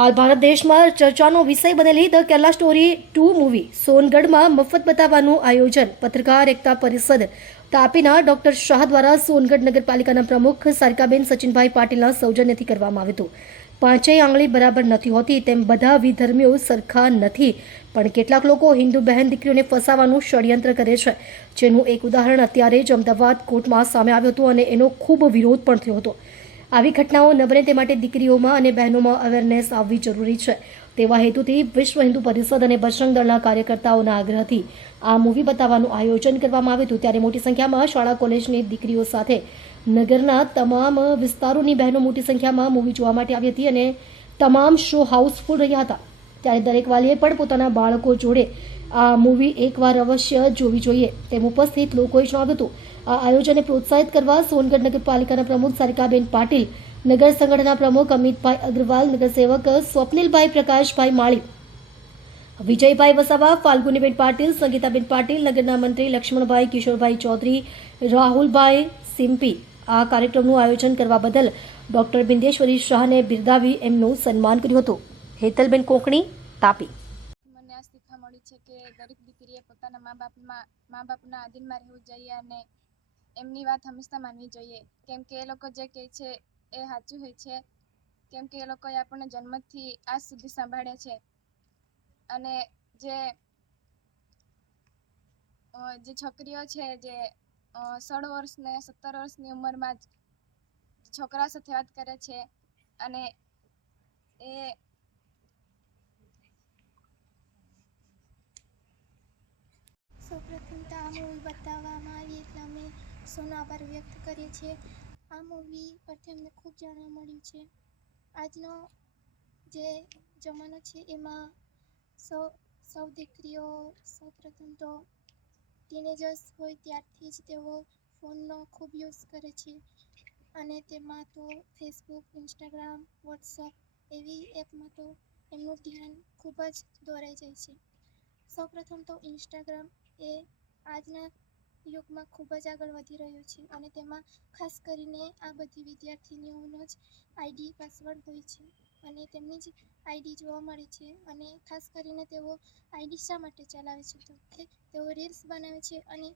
હાલ ભારત દેશમાં ચર્ચાનો વિષય બનેલી ધ કેરલા સ્ટોરી 2 મૂવી સોનગઢમાં મફત બતાવવાનું આયોજન પત્રકાર એકતા પરિષદ તાપીના ડોક્ટર શાહ દ્વારા સોનગઢ નગરપાલિકાના પ્રમુખ સારિકાબેન સચિનભાઈ પાટીલના સૌજન્યથી કરવામાં આવ્યું હતું. પાંચેય આંગળી બરાબર નથી હોતી તેમ બધા વિધર્મીઓ સરખા નથી, પણ કેટલાક લોકો હિન્દુ બહેન દીકરીઓને ફસાવાનું ષડયંત્ર કરે છે, જેનું એક ઉદાહરણ અત્યારે જ અમદાવાદ કોર્ટમાં સામે આવ્યું હતું અને એનો ખૂબ વિરોધ પણ થયો હતો. આવી ઘટનાઓ ન બને તે માટે દીકરીઓમાં અને બહેનોમાં અવેરનેસ આવવી જરૂરી છે. તેવા હેતુથી વિશ્વ હિન્દુ પરિષદ અને બજરંગ દળના કાર્યકર્તાઓના આગ્રહથી આ મૂવી બતાવવાનું આયોજન કરવામાં આવ્યું હતું. ત્યારે મોટી સંખ્યામાં શાળા કોલેજની દીકરીઓ સાથે નગરના તમામ વિસ્તારોની બહેનો મોટી સંખ્યામાં મૂવી જોવા માટે આવી હતી અને તમામ શો હાઉસફુલ રહ્યા હતા. ત્યારે દરેક વાલીએ પણ પોતાના બાળકો જોડે આ મૂવી એકવાર અવશ્ય જોવી જોઈએ તેમ ઉપસ્થિત લોકોએ જણાવ્યું હતું. આ આયોજનને પ્રોત્સાહિત કરવા સોનગઢ નગરપાલિકાના પ્રમુખ સારિકાબેન પાટીલ, નગર સંગઠનના પ્રમુખ અમિતભાઈ અગ્રવાલ, નગરસેવક સ્વપ્નિલભાઈ પ્રકાશભાઈ માળી, વિજયભાઈ વસાવા, ફાલ્ગુનીબેન પાટીલ, સંગીતાબેન પાટીલ, નગરના મંત્રી લક્ષ્મણભાઈ કિશોરભાઈ ચૌધરી, રાહુલભાઈ સિમ્પી આ કાર્યક્રમનું આયોજન કરવા બદલ ડોક્ટર બિંદેશ્વરી શાહને બિરદાવી એમનું સન્માન કર્યું હતું. હેતલબેન કોકણી, તાપી. મને આ શીખવા મળી છે કે દરેક દીકરીએ પોતાના મા બાપના આધીનમાં રહેવું જોઈએ અને એમની વાત હંમેશા માનવી જોઈએ, કેમ કે એ લોકો જે કહે છે એ સાચું હોય છે, કેમ કે એ લોકોએ આપણને જન્મથી આજ સુધી સંભાળે છે. અને જે છોકરીઓ છે જે 16 વર્ષ ને 17 વર્ષની ઉંમરમાં જ છોકરા સાથે વાત કરે છે અને એ સૌપ્રથમ તો આ મૂવી બતાવવામાં આવી એટલે અમે સૌનો આભાર વ્યક્ત કરીએ છીએ. આ મૂવી પરથી અમને ખૂબ જાણવા મળ્યું છે. આજનો જે જમાનો છે એમાં સૌ દીકરીઓ સૌપ્રથમ તો ટીનેજર્સ હોય ત્યારથી જ તેઓ ફોનનો ખૂબ યુઝ કરે છે અને તેમાં તો ફેસબુક, ઇન્સ્ટાગ્રામ, વોટ્સઅપ એવી એપમાં તો એમનું ધ્યાન ખૂબ જ દોરાઈ જાય છે. સૌપ્રથમ તો ઇન્સ્ટાગ્રામ એ આજના યુગમાં ખૂબ જ આગળ વધી રહ્યું છે અને તેમાં ખાસ કરીને આ બધી વિદ્યાર્થીનીઓનો જ આઈડી પાસવર્ડ હોય છે અને તેમની જ આઈડી જોવા મળે છે અને ખાસ કરીને તેઓ આઈડી શા માટે ચલાવે છે તો કે તેઓ રીલ્સ બનાવે છે અને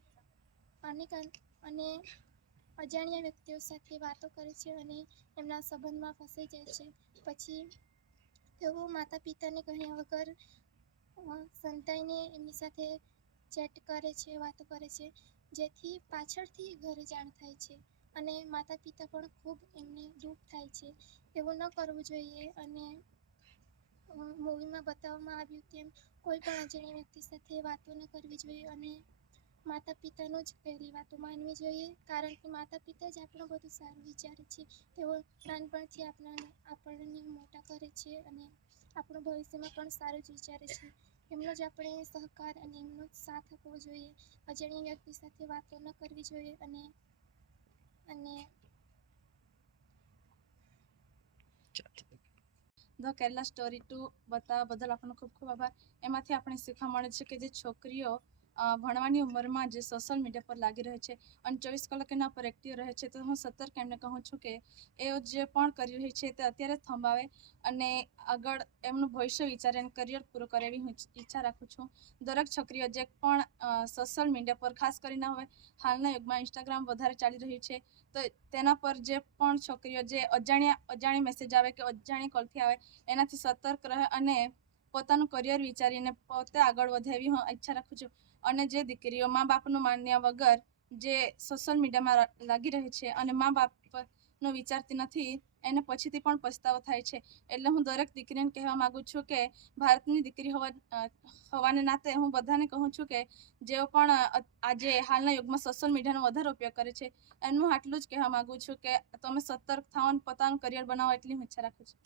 અજાણ્યા વ્યક્તિઓ સાથે વાતો કરે છે અને એમના સંબંધમાં ફસાઈ જાય છે. પછી તેઓ માતા પિતાને કહ્યા વગર સંતાઈને એમની સાથે ચેટ કરે છે, વાતો કરે છે, જેથી પાછળથી ઘરે જાણ થાય છે અને માતા પિતા પણ ખૂબ એમને દુઃખ થાય છે. એવું ન કરવું જોઈએ અને મૂવીમાં બતાવવામાં આવ્યું તેમ કોઈ પણ અજાણ્યા વ્યક્તિ સાથે વાતો ન કરવી જોઈએ અને માતા પિતાનું જ પહેલી વાતો માનવી જોઈએ, કારણ કે માતા પિતા જ આપણું બધું સારું વિચારે છે. તેઓ નાનપણથી આપણને મોટા કરે છે અને આપણું ભવિષ્યમાં પણ સારું જ વિચારે છે. એમનો જ આપણે સહકાર અને એમનો જ સાથ આપવો જોઈએ. અજાણ્યા વ્યક્તિ સાથે વાતો ન કરવી જોઈએ અને ધ કેરલા સ્ટોરી 2 બતાવવા બદલ આપણો ખૂબ ખૂબ આભાર. એમાંથી આપણે શીખવા મળે છે કે જે છોકરીઓ ભણવાની ઉંમરમાં જે સોશિયલ મીડિયા પર લાગી રહે છે અને 24 કલાક એના પર એક્ટિવ રહે છે, તો હું સતર્ક એમને કહું છું કે એ જે પણ કરી રહી છે તે અત્યારે થંભાવે અને આગળ એમનું ભવિષ્ય વિચારે અને કરિયર પૂરું કરે એવી હું ઈચ્છા રાખું છું. દરેક છોકરીઓ જે પણ સોશિયલ મીડિયા પર ખાસ કરીને હવે હાલના યુગમાં ઇન્સ્ટાગ્રામ વધારે ચાલી રહ્યું છે, તો તેના પર જે પણ છોકરીઓ જે અજાણી મેસેજ આવે કે અજાણી કોલથી આવે એનાથી સતર્ક રહે અને પોતાનું કરિયર વિચારીને પોતે આગળ વધે એવી હું ઈચ્છા રાખું છું. અને જે દીકરીઓ મા બાપનું માન્યા વગર જે સોશિયલ મીડિયામાં લાગી રહે છે અને મા બાપનું વિચારતી નથી, એને પછીથી પણ પછતાવો થાય છે. એટલે હું દરેક દીકરીને કહેવા માગું છું કે ભારતની દીકરી હોવાને નાતે હું બધાને કહું છું કે જેઓ પણ આજે હાલના યુગમાં સોશિયલ મીડિયાનો વધારે ઉપયોગ કરે છે એનું આટલું જ કહેવા માગું છું કે તમે સતર્ક થાઓ અને પોતાનું કરિયર બનાવો એટલી હું ઈચ્છા રાખું છું.